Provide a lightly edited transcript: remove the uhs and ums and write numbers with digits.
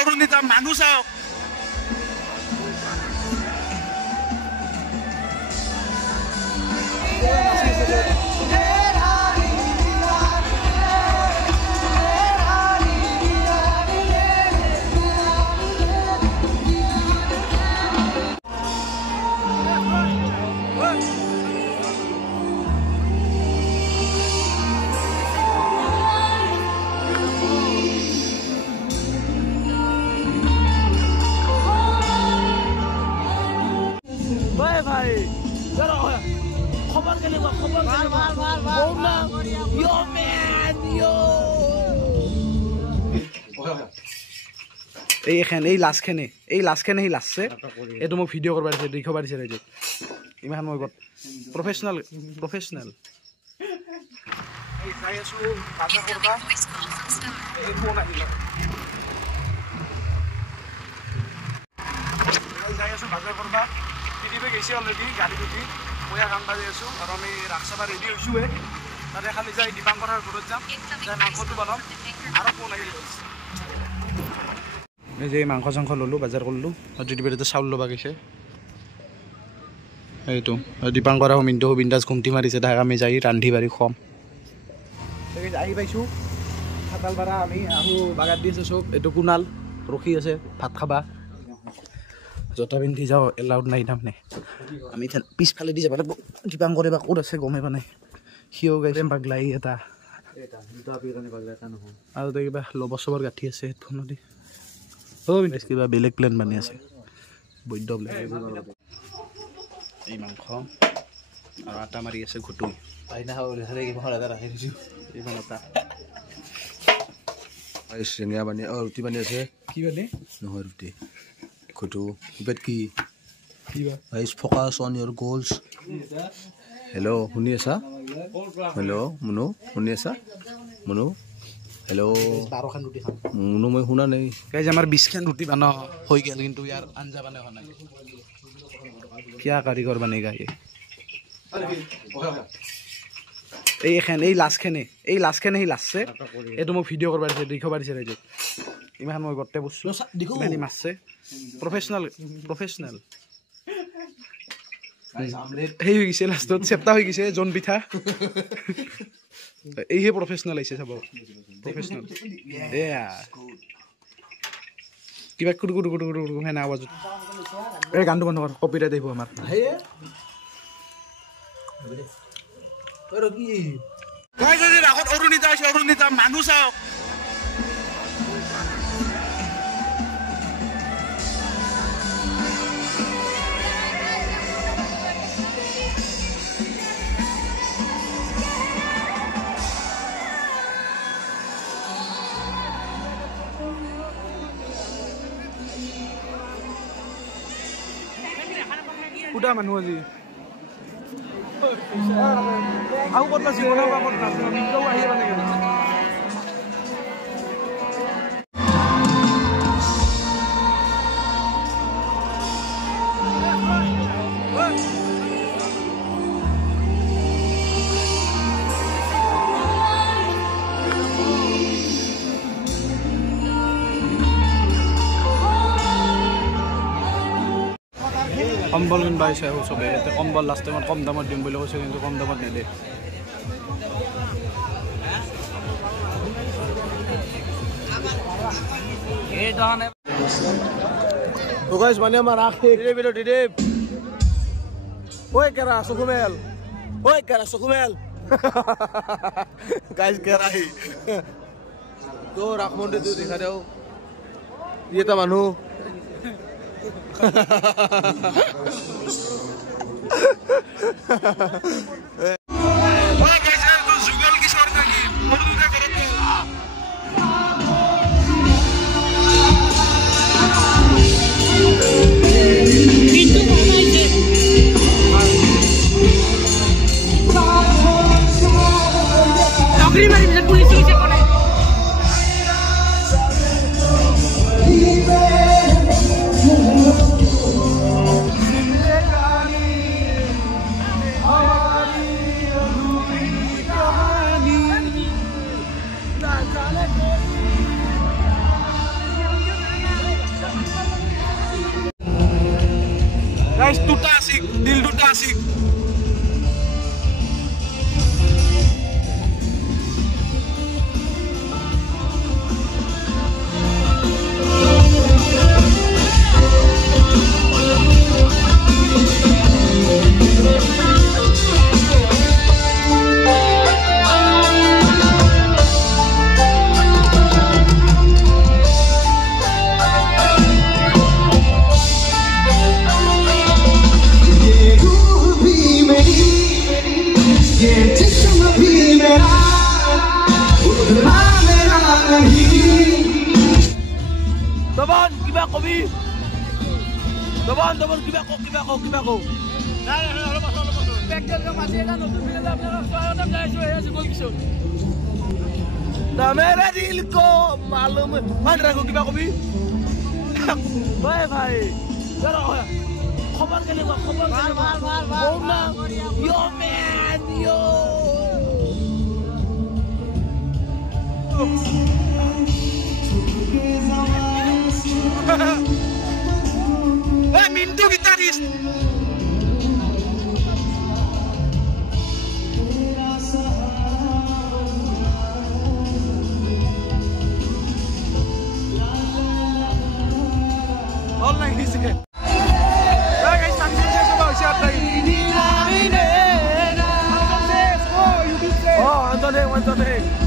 অৰুণিতা মানুহ চাওক এই লাষ্টখনে সি লাষ্টছে এইটো মোক ভিডিঅ' কৰিব দিছে দেখুৱাব দিছে ৰাইজক ইমান মই প্ৰফেচনেল বাজাৰ কৰবা পিটিবে গৈছে অলৰেডি গাড়ী উঠি মই কাম বাজি আছোঁ আৰু আমি ৰাস্তা ৰেডি হৈছোঁহে তাতে খালি যাই দীপাংকৰৰ ঘৰত যাম যাই মাংসটো বনাম আৰু ফোন আহিলে এই যে মাংস চাংস ল'লোঁ বজাৰ কৰিলোঁ আৰু টিটিবেতে চাউল ল'বা গৈছে এইটো দীপাংকৰ আৰু মিণ্টু বিন্দাছ ঘুমটি মাৰিছে তাক আমি যাই ৰান্ধি বাঢ়ি খুৱাম আহি পাইছোঁ খাতালপাৰা আমি আহোঁ বাগাত দি আছে চব এইটো কুণাল ৰখি আছে ভাত খাবা জোতা পিন্ধি যাওঁ এলাউড নাই তাৰমানে আমি পিছফালে দি যাব লাগিব দীপাংকৰে বা ক'ত আছে গমে পোৱা নাই সিও গাইছে পাগলাই এটা আৰু কিবা লবৰ চবৰ গাঁঠি আছে হেডফোনত দি কিবা বেলেগ প্লেন বানি আছে বৈদ্য প্লেন এই মাংস আৰু আটা মাৰি আছে ঘুটু চিঙৰা বানি ৰুটি বানি আছে কি বানে নহয় ৰুটি ঘুটু ইবাত কি কিবা focus on your goals hello' শুনি আছা হেল্ল' মুনু শুনি আছা মুনু হেল্ল' 12খান ৰুটি খাম মুনু মই শুনা নাই গাইজ আমাৰ 20খান ৰুটি বানা হৈ গ'ল কিন্তু ইয়াৰ আঞ্জা বানে হোৱা নাই কিয়া কাৰিকৰ বানে গাই এই লাষ্টখনে সি লাষ্টছে এইটো মোক ভিডিঅ' কৰিব দিছে দেখুৱাব দিছে ৰাইজক ইমান মই গোটেই বস্তু ইমানি মাছছে প্ৰফেচনেল সেই হৈ গৈছে লাষ্টত চেপ্টা হৈ গৈছে জন পিঠা এইহে প্ৰফেচনেল আহিছে চাব প্ৰফেচনেল এয়া কিবা কুটু কুটু কুটু কুটু হেনে আৱাজত এই গানটো বন্ধ কৰ কপিৰাইট আহিব আমাৰ অৰুণিতা মানুহ চাওক উদা মানুহ আজি আৰু ক'ত নাছিল ক'ত নাছিল মিনিটও আহিব লাগে কম্বল কিনবা আহিছে চবে এতিয়া কম্বল লাষ্ট টাইমত কম দামত দিম বুলি কৈছে কিন্তু কম দামত নেদে মানে আমাৰ গাইজ কেৰাহী তো ৰাস মন্দিৰটো দেখা দিওঁ ই এটা মানুহ जुगल की सरकार की কিবা কবি দবন কিবা কো मेरे दिल को मालूम मान रखो किबा कबि भाई खबर केनेको खबर yo man yo A Mintu guitarist online is again. Hey guys, I'm going to about shot like. Oh, Anthony.